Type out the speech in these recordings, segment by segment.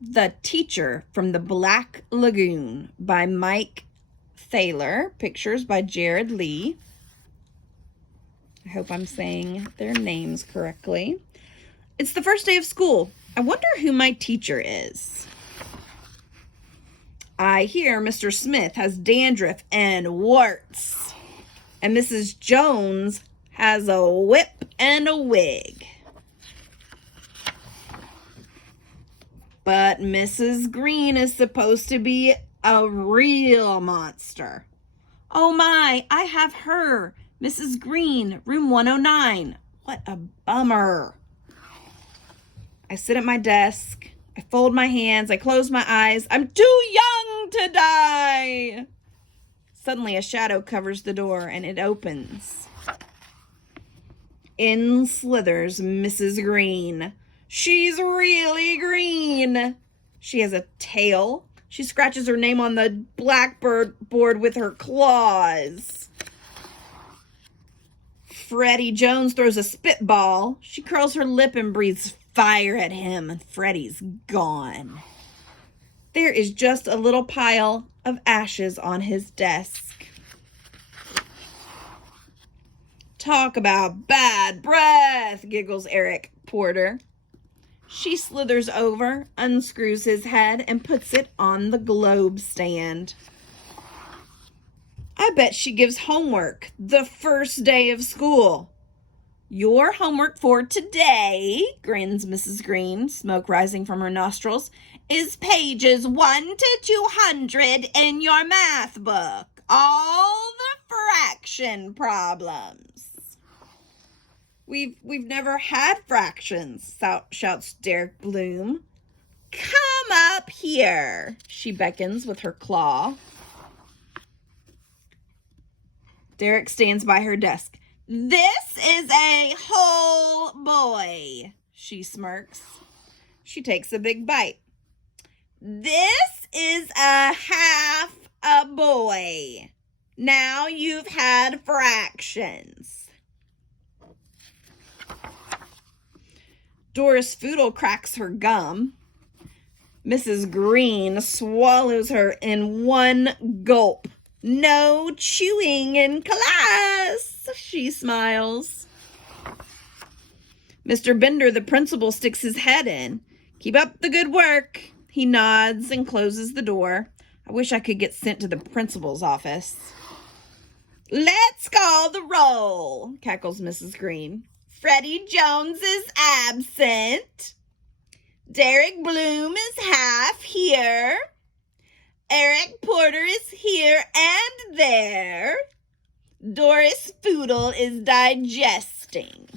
The Teacher from the Black Lagoon by Mike Thaler. Pictures by Jared Lee. I hope I'm saying their names correctly. It's the first day of school. I wonder who my teacher is. I hear Mr. Smith has dandruff and warts, and Mrs. Jones has a whip and a wig. But Mrs. Green is supposed to be a real monster. Oh my, I have her. Mrs. Green, room 109. What a bummer. I sit at my desk. I fold my hands. I close my eyes. I'm too young to die. Suddenly a shadow covers the door and it opens. In slithers Mrs. Green. She's really green. She has a tail. She scratches her name on the blackboard with her claws. Freddie Jones throws a spitball. She curls her lip and breathes fire at him, and Freddie's gone. There is just a little pile of ashes on his desk. Talk about bad breath, giggles Eric Porter. She slithers over, unscrews his head, and puts it on the globe stand. I bet she gives homework the first day of school. Your homework for today, grins Mrs. Green, smoke rising from her nostrils, is pages 1 to 200 in your math book. All the fraction problems. We've never had fractions, shouts Derek Bloom. Come up here, she beckons with her claw. Derek stands by her desk. This is a whole boy, she smirks. She takes a big bite. This is a half a boy. Now you've had fractions. Doris Foodle cracks her gum. Mrs. Green swallows her in one gulp. No chewing in class, she smiles. Mr. Bender, the principal, sticks his head in. Keep up the good work. He nods and closes the door. I wish I could get sent to the principal's office. Let's call the roll, cackles Mrs. Green. Freddie Jones is absent. Derek Bloom is half here. Eric Porter is here and there. Doris Foodle is digesting.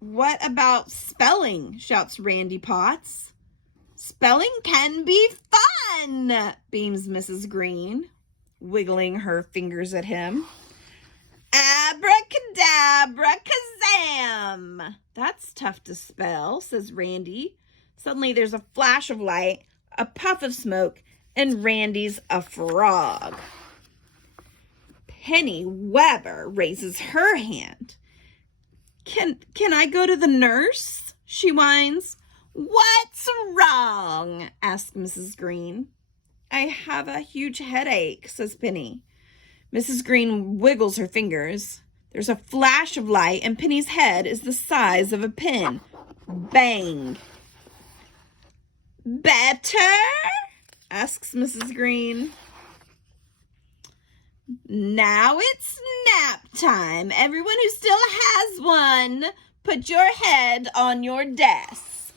What about spelling? Shouts Randy Potts. Spelling can be fun, beams Mrs. Green, wiggling her fingers at him. Abracadabra kazam. That's tough to spell, says Randy. Suddenly there's a flash of light, a puff of smoke, and Randy's a frog. Penny Weber raises her hand. Can I go to the nurse? She whines. What's wrong? asks Mrs. Green. I have a huge headache, says Penny. Mrs. Green wiggles her fingers. There's a flash of light, and Penny's head is the size of a pin. Bang! Better? asks Mrs. Green. Now it's nap time. Everyone who still has one, put your head on your desk.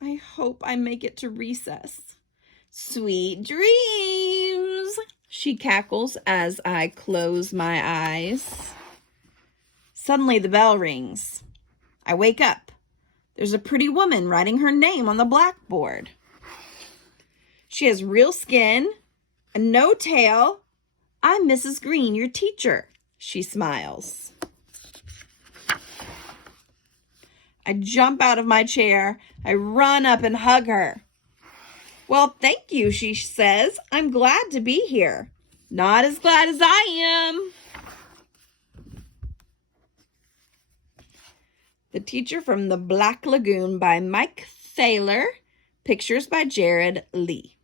I hope I make it to recess. Sweet dreams, she cackles as I close my eyes. Suddenly the bell rings. I wake up. There's a pretty woman writing her name on the blackboard. She has real skin and no tail. I'm Mrs. Green, your teacher, she smiles. I jump out of my chair. I run up and hug her. Well, thank you, she says. I'm glad to be here. Not as glad as I am. The Teacher from the Black Lagoon by Mike Thaler. Pictures by Jared Lee.